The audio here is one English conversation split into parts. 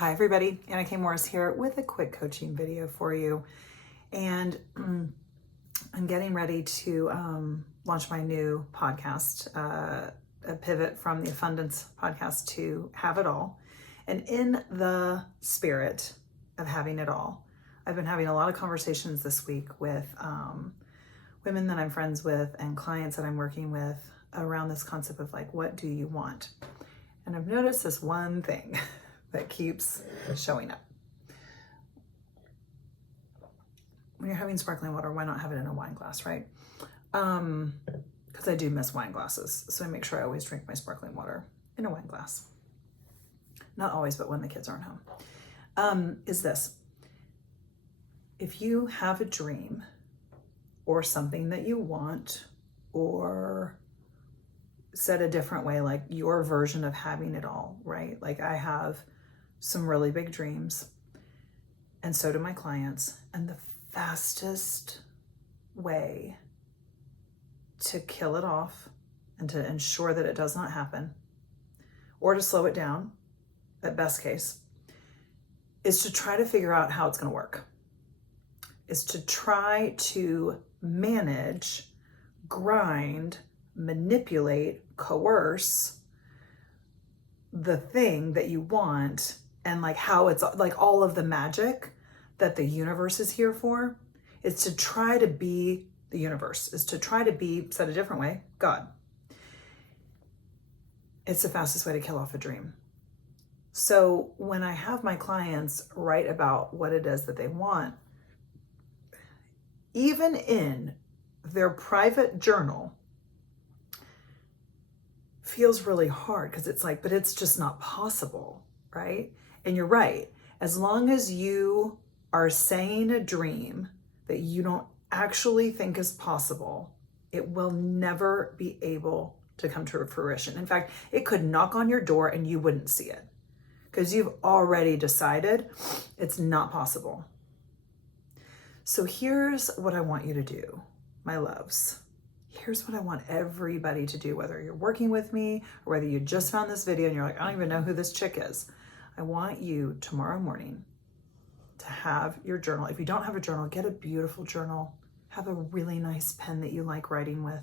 Hi everybody, Anna K. Morris here with a quick coaching video for you. And I'm getting ready to launch my new podcast, a pivot from the Abundance podcast to Have It All. And in the spirit of having it all, I've been having a lot of conversations this week with women that I'm friends with and clients that I'm working with around this concept of like, what do you want? And I've noticed this one thing that keeps showing up. When you're having sparkling water, why not have it in a wine glass, right? Because I do miss wine glasses. So I make sure I always drink my sparkling water in a wine glass. Not always, but when the kids aren't home. Is this. If you have a dream or something that you want, or said a different way, like your version of having it all, right? Like I have some really big dreams, and so do my clients. And the fastest way to kill it off and to ensure that it does not happen, or to slow it down, at best case, is to try to figure out how it's going to work. Is to try to manage, grind, manipulate, coerce the thing that you want, and like how it's like all of the magic that the universe is here for is to try to be the universe, is to try to be, said a different way, God. It's the fastest way to kill off a dream. So when I have my clients write about what it is that they want, even in their private journal, feels really hard because it's like, but it's just not possible, right? And you're right. As long as you are saying a dream that you don't actually think is possible, it will never be able to come to fruition. In fact, it could knock on your door and you wouldn't see it because you've already decided it's not possible. So here's what I want you to do, my loves. Here's what I want everybody to do, whether you're working with me or whether you just found this video and you're like, I don't even know who this chick is. I want you tomorrow morning to have your journal. If you don't have a journal, get a beautiful journal. Have a really nice pen that you like writing with.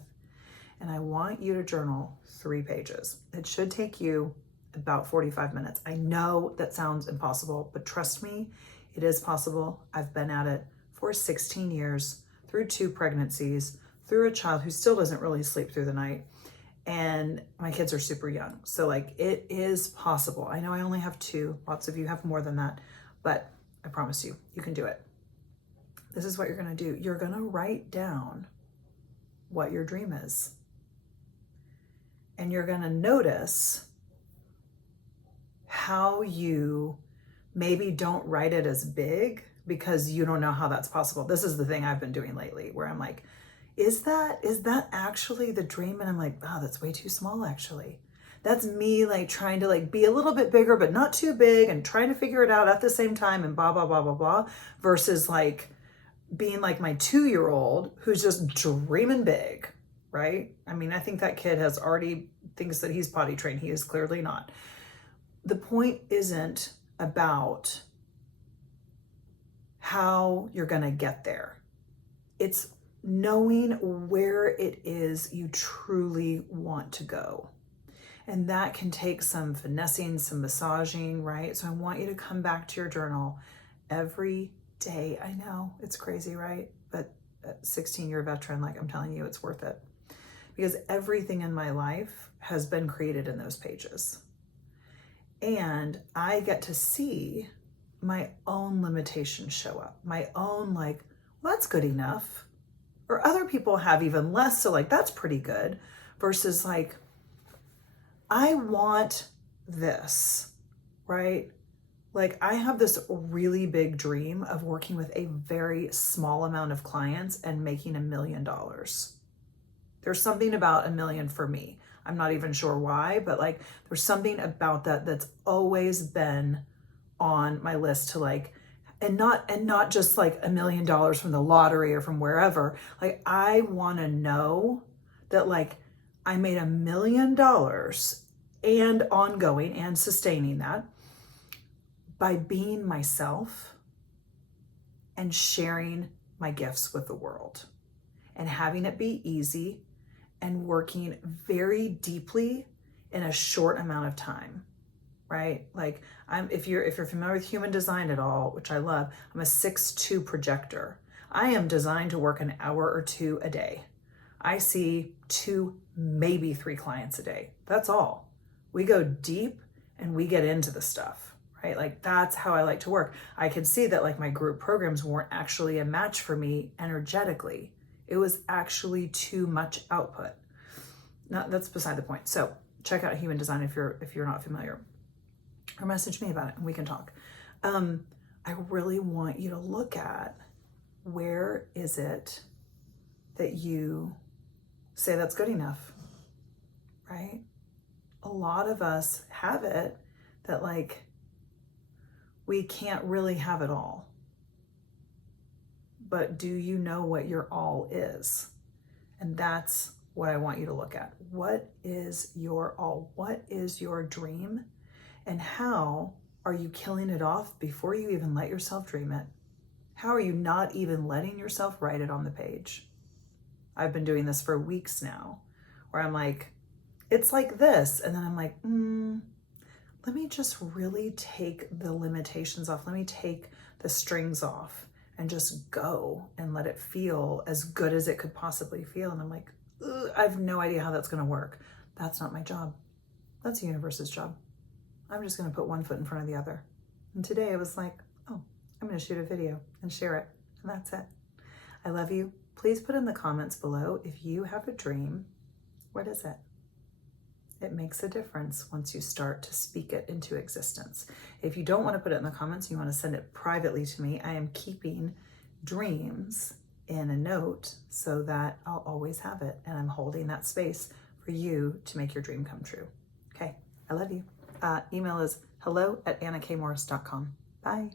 And I want you to journal 3 pages. It should take you about 45 minutes. I know that sounds impossible, but trust me, it is possible. I've been at it for 16 years, through 2 pregnancies, through a child who still doesn't really sleep through the night. And my kids are super young. So like it is possible. I know I only have 2. Lots of you have more than that, but I promise you, you can do it. This is what you're going to do. You're going to write down what your dream is. And you're going to notice how you maybe don't write it as big because you don't know how that's possible. This is the thing I've been doing lately where I'm like, is that actually the dream? And I'm like, oh, that's way too small actually. That's me like trying to like be a little bit bigger, but not too big, and trying to figure it out at the same time and blah, blah, blah, blah, blah, versus like being like my 2-year-old who's just dreaming big, right? I mean, I think that kid has already thinks that he's potty trained. He is clearly not. The point isn't about how you're going to get there. It's knowing where it is you truly want to go. And that can take some finessing, some massaging, right? So I want you to come back to your journal every day. I know it's crazy, right? But a 16-year veteran, like I'm telling you, it's worth it. Because everything in my life has been created in those pages. And I get to see my own limitations show up, my own like, well, that's good enough. Or other people have even less, so like, that's pretty good. Versus like, I want this, right? Like I have this really big dream of working with a very small amount of clients and making $1 million. There's something about $1 million for me. I'm not even sure why, but like there's something about that that's always been on my list to like, and not just like $1 million from the lottery or from wherever. Like I want to know that like I made $1 million and ongoing and sustaining that by being myself and sharing my gifts with the world and having it be easy and working very deeply in a short amount of time, right? Like if you're familiar with human design at all, which I love, I'm a 6-2 projector. I am designed to work an hour or 2 a day. I see 2, maybe 3 clients a day. That's all. We go deep and we get into the stuff, right? Like that's how I like to work. I could see that like my group programs weren't actually a match for me energetically. It was actually too much output. That's beside the point. So check out Human Design if you're not familiar, or message me about it and we can talk. I really want you to look at, where is it that you say that's good enough, right? A lot of us have it that like we can't really have it all. But do you know what your all is? And that's what I want you to look at. What is your all? What is your dream? And how are you killing it off before you even let yourself dream it? How are you not even letting yourself write it on the page? I've been doing this for weeks now, where I'm like, it's like this. And then I'm like, let me just really take the limitations off. Let me take the strings off and just go and let it feel as good as it could possibly feel. And I'm like, I have no idea how that's going to work. That's not my job. That's the universe's job. I'm just going to put one foot in front of the other. And today I was like, oh, I'm going to shoot a video and share it. And that's it. I love you. Please put in the comments below if you have a dream. What is it? It makes a difference once you start to speak it into existence. If you don't want to put it in the comments, you want to send it privately to me, I am keeping dreams in a note so that I'll always have it. And I'm holding that space for you to make your dream come true. Okay, I love you. Email is hello@annakmorris.com. Bye.